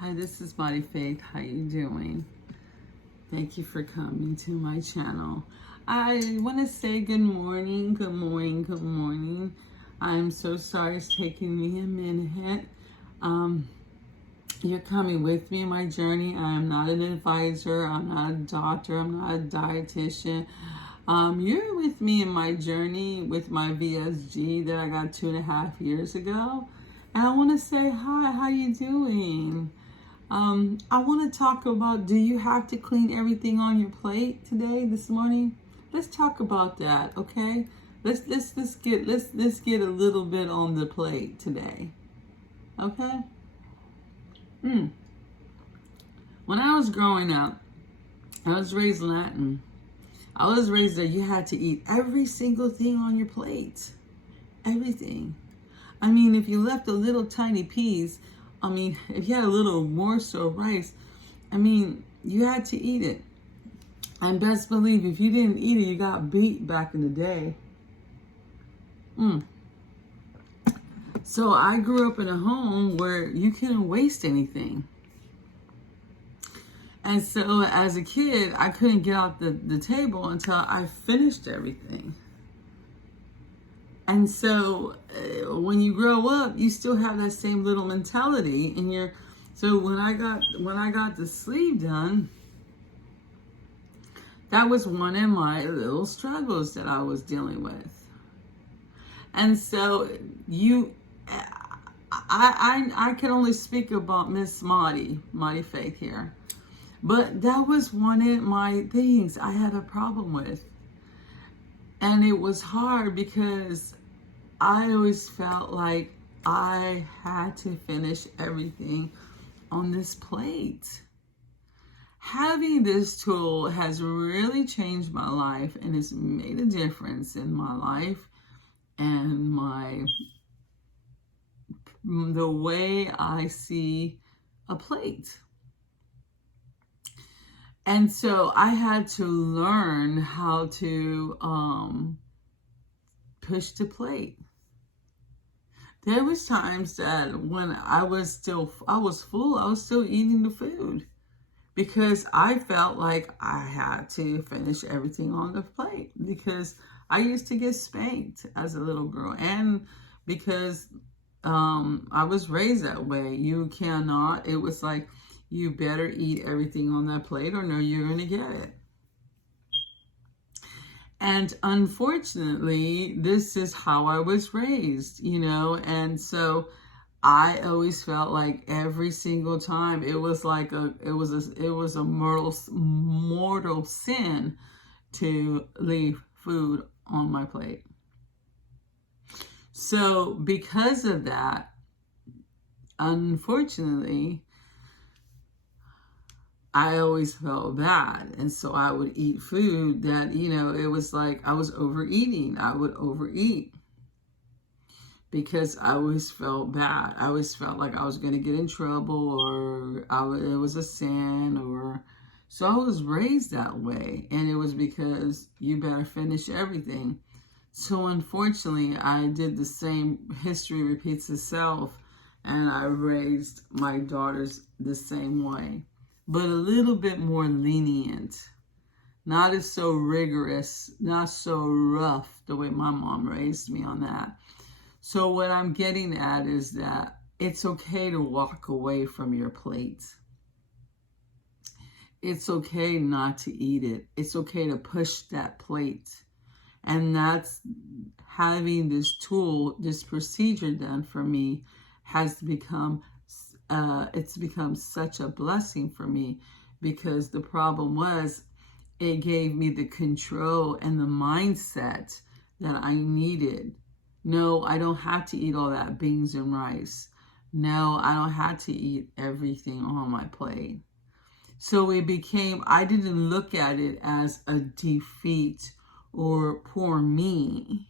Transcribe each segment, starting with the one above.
Hi, this is Body Faith. How you doing? Thank you for coming to my channel. I want to say good morning, good morning, good morning. I'm so sorry it's taking me a minute. You're coming with me in my journey. I'm not an advisor. I'm not a doctor. I'm not a dietitian. You're with me in my journey with my VSG that I got 2.5 years ago. And I want to say hi. How you doing? I want to talk about, do you have to clean everything on your plate today, this morning? Let's talk about that, okay? Let's get a little bit on the plate today. Okay? When I was growing up, I was raised Latin. I was raised that you had to eat every single thing on your plate. Everything. I mean, if you left a little tiny piece, if you had a little morsel of rice, you had to eat it. And best believe, if you didn't eat it, you got beat back in the day. So I grew up in a home where you couldn't waste anything. And so as a kid, I couldn't get off the table until I finished everything. And so when you grow up, you still have that same little mentality in your. So when I got the sleeve done, that was one of my little struggles that I was dealing with. And so I can only speak about Miss Maddie Faith here, but that was one of my things I had a problem with. And it was hard because I always felt like I had to finish everything on this plate. Having this tool has really changed my life and it's made a difference in my life and the way I see a plate. And so I had to learn how to push the plate. There was times that when I was full, I was still eating the food because I felt like I had to finish everything on the plate because I used to get spanked as a little girl and because I was raised that way. You cannot, it was like, you better eat everything on that plate or no, you're going to get it. And unfortunately, this is how I was raised, and so I always felt like every single time it was like it was a mortal sin to leave food on my plate. So because of that, unfortunately, I always felt bad. And so I would eat food that, it was like I was overeating. I would overeat because I always felt bad. I always felt like I was going to get in trouble or it was a sin so I was raised that way. And it was because you better finish everything. So unfortunately, I did the same. History repeats itself. And I raised my daughters the same way. But a little bit more lenient, not as so rigorous, not so rough the way my mom raised me on that. So what I'm getting at is that it's okay to walk away from your plate. It's okay not to eat it. It's okay to push that plate. And that's having this tool, this procedure done for me has become it's become such a blessing for me because the problem was it gave me the control and the mindset that I needed. No, I don't have to eat all that beans and rice. No, I don't have to eat everything on my plate. So I didn't look at it as a defeat or poor me.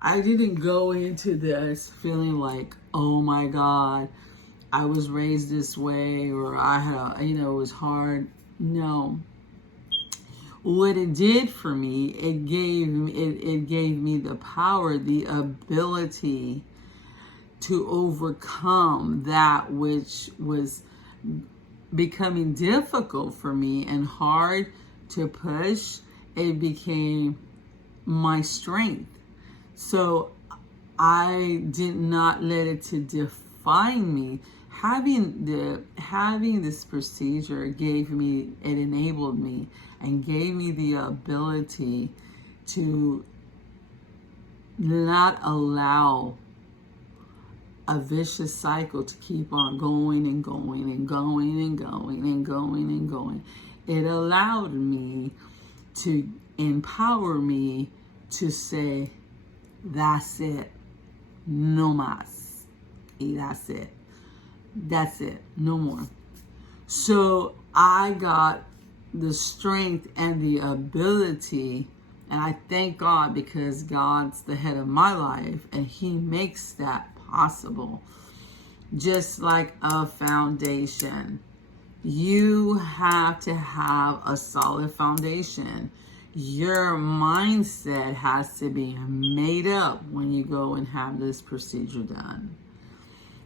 I didn't go into this feeling like, oh my God, I was raised this way or I had it was hard. No. What it did for me, it gave me the power, the ability to overcome that which was becoming difficult for me and hard to push, it became my strength. So I did not let it to define me. Having this procedure it enabled me and gave me the ability to not allow a vicious cycle to keep on going and going and going and going and going and going. It allowed me to empower me to say, that's it, no más, y that's it. That's it, no more. So I got the strength and the ability, and I thank God because God's the head of my life and He makes that possible. Just like a foundation, you have to have a solid foundation. Your mindset has to be made up when you go and have this procedure done.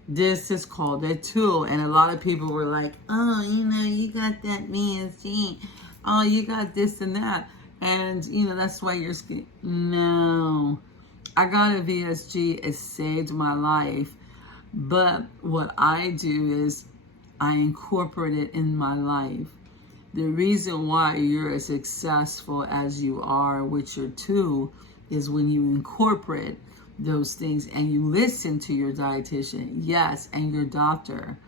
This is called a tool. And a lot of people were like, oh, you got that VSG. Oh, you got this and that. And, that's why you're skinny. No. I got a VSG. It saved my life. But what I do is I incorporate it in my life. The reason why you're as successful as you are with your tool is when you incorporate those things and you listen to your dietitian, yes, and your doctor.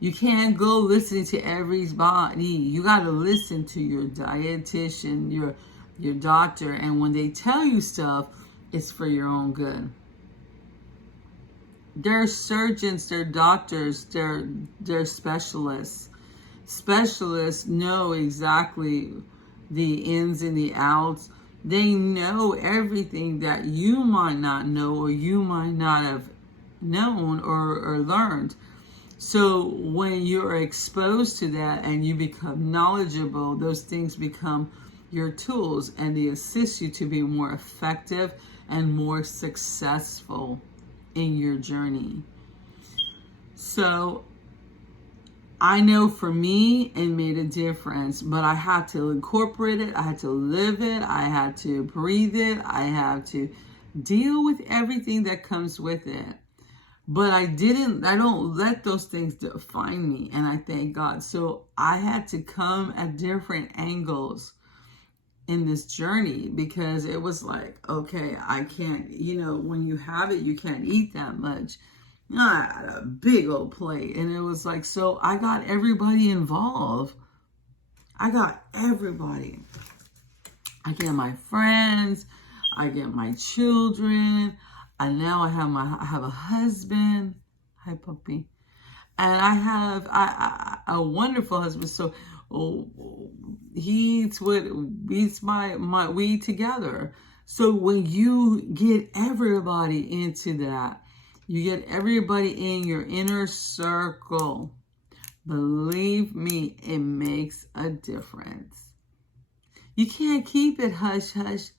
You can't go listening to everybody. You got to listen to your dietitian, your doctor, and when they tell you stuff, it's for your own good. They're surgeons, they're doctors, they're specialists. Specialists know exactly the ins and the outs. They know everything that you might not know or you might not have known or learned. So when you're exposed to that and you become knowledgeable, those things become your tools and they assist you to be more effective and more successful in your journey. So I know for me, it made a difference, but I had to incorporate it. I had to live it. I had to breathe it. I had to deal with everything that comes with it. But I don't let those things define me. And I thank God. So I had to come at different angles in this journey because it was like, okay, I can't, when you have it, you can't eat that much. I had a big old plate. And it was like, so I got everybody involved. I got everybody. I get my friends. I get my children. And now I have a husband. Hi, puppy. And I have a wonderful husband. So he eats my we together. So when you get everybody into that, you get everybody in your inner circle. Believe me, it makes a difference. You can't keep it hush hush.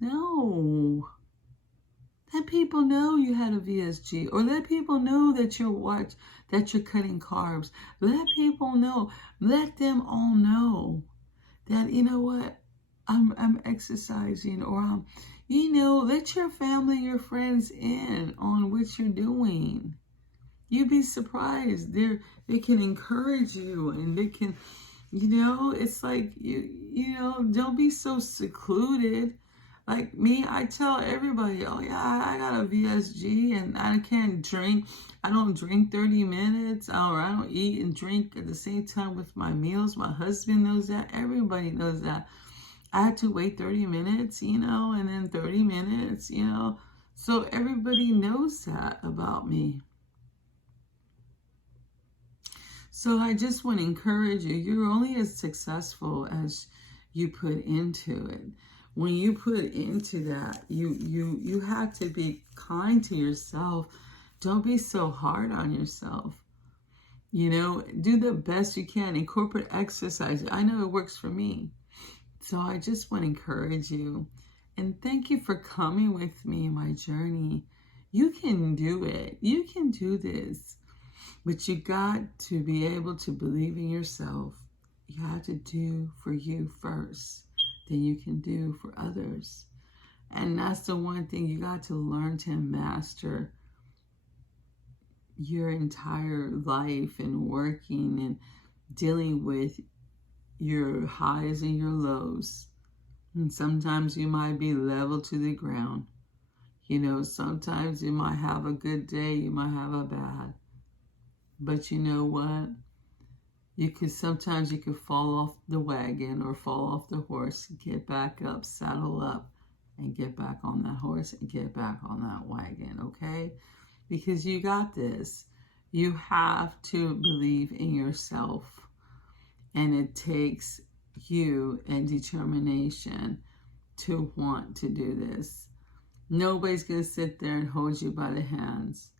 No. Let people know you had a VSG, or let people know that you're cutting carbs. Let people know. Let them all know that, you know what, I'm exercising, or I'm, let your family, your friends in on what you're doing. You'd be surprised. They can encourage you, and they can, it's like, don't be so secluded. Like me, I tell everybody, oh yeah, I got a VSG and I can't drink. I don't drink 30 minutes, or I don't eat and drink at the same time with my meals. My husband knows that. Everybody knows that. I had to wait 30 minutes, and then 30 minutes, So everybody knows that about me. So I just want to encourage you. You're only as successful as you put into it. When you put into that, you have to be kind to yourself. Don't be so hard on yourself. Do the best you can. Incorporate exercise. I know it works for me. So I just want to encourage you. And thank you for coming with me in my journey. You can do it. You can do this. But you got to be able to believe in yourself. You have to do for you first, then you can do for others. And that's the one thing you got to learn to master your entire life and working and dealing with your highs and your lows. And sometimes you might be level to the ground. You know, sometimes you might have a good day, you might have a bad. But you know what? Sometimes you could fall off the wagon or fall off the horse, get back up, saddle up, and get back on that horse and get back on that wagon, okay? Because you got this. You have to believe in yourself. And it takes you and determination to want to do this. Nobody's going to sit there and hold you by the hands.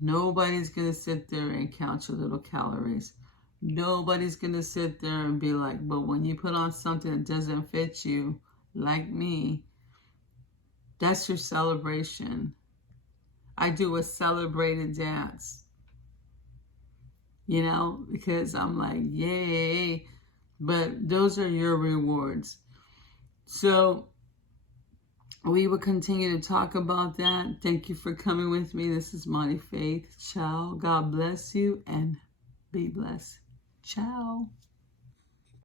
Nobody's going to sit there and count your little calories. Nobody's going to sit there and be like, but when you put on something that doesn't fit you, like me, that's your celebration. I do a celebrated dance, you know, because I'm like, yay. But those are your rewards. So we will continue to talk about that. Thank you for coming with me. This is Monty Faith. Ciao. God bless you and be blessed. Ciao.